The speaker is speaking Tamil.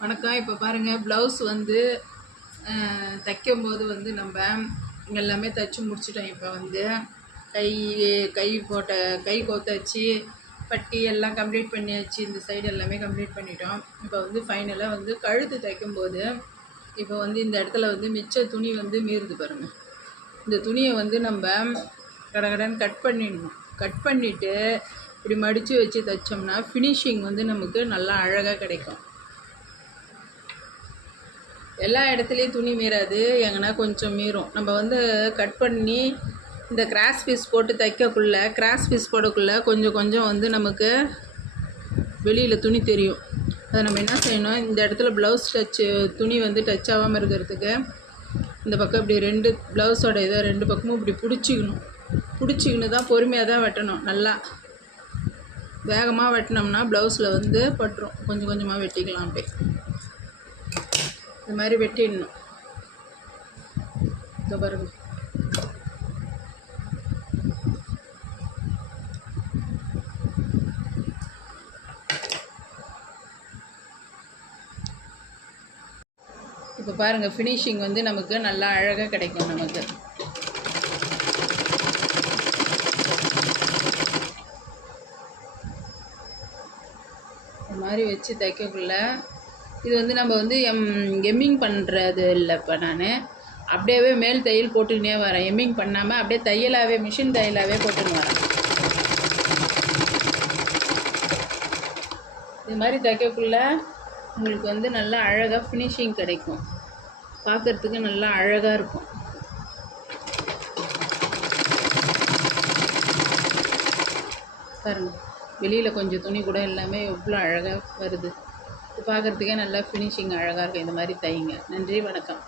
வணக்கம். இப்போ பாருங்கள், ப்ளவுஸ் வந்து தைக்கும்போது வந்து நம்ம எல்லாமே தைச்சி முடிச்சிட்டோம். இப்போ வந்து கை கை போட்ட கை கோத்தாச்சு, பட்டி எல்லாம் கம்ப்ளீட் பண்ணியாச்சு. இந்த சைடு எல்லாமே கம்ப்ளீட் பண்ணிட்டோம். இப்போ வந்து ஃபைனலாக வந்து கழுத்து தைக்கும்போது இப்போ வந்து இந்த இடத்துல வந்து மிச்ச துணி வந்து மீறுது பாருங்கள். இந்த துணியை வந்து நம்ம கடகடன்னு கட் பண்ணிடணும். கட் பண்ணிவிட்டு இப்படி மடித்து வச்சு தைச்சோம்னா ஃபினிஷிங் வந்து நமக்கு நல்லா அழகாக கிடைக்கும். எல்லா இடத்துலையும் துணி மீறாது, எங்கன்னா கொஞ்சம் மீறும். நம்ம வந்து கட் பண்ணி இந்த கிராஸ் பீஸ் போட்டு தைக்கக்குள்ளே கிராஸ் பீஸ் போடக்குள்ளே கொஞ்சம் கொஞ்சம் வந்து நமக்கு வெளியில் துணி தெரியும். அதை நம்ம என்ன செய்யணும், இந்த இடத்துல ப்ளவுஸ் துணி வந்து டச் ஆகாமல் இருக்கிறதுக்கு இந்த பக்கம் இப்படி ரெண்டு ப்ளவுஸோட இதை ரெண்டு பக்கமும் இப்படி பிடிச்சிக்கின்னு தான் பொறுமையாக தான் வெட்டணும். நல்லா வேகமாக வெட்டினோம்னா ப்ளவுஸில் வந்து பட்டுரும். கொஞ்சம் கொஞ்சமாக வெட்டிக்கலாம். அப்படியே இந்த மாதிரி வெட்டிடணும். இந்த பாருங்க, இப்போ பாருங்கள், ஃபினிஷிங் வந்து நமக்கு நல்லா அழகாக கிடைக்கும். நமக்கு இந்த மாதிரி வச்சு தைக்கக்குள்ள இது வந்து நம்ம வந்து எம்மிங் பண்ணுறது இல்லை. இப்போ நான் அப்படியே மேல் தையல் போட்டுக்கினே வரேன். எம்மிங் பண்ணாமல் அப்படியே தையலாகவே மிஷின் தையலாகவே போட்டுன்னு வரேன். இது மாதிரி தைக்கக்குள்ள உங்களுக்கு வந்து நல்லா அழகாக ஃபினிஷிங் கிடைக்கும். பார்க்குறதுக்கு நல்லா அழகாக இருக்கும். பாருங்கள், வெளியில் கொஞ்சம் துணி கூட எல்லாமே எவ்வளோ அழகாக வருது. பார்க்குறதுக்கே நல்லா ஃபினிஷிங் அழகாக இருக்கும். இந்த மாதிரி தைங்க. நன்றி, வணக்கம்.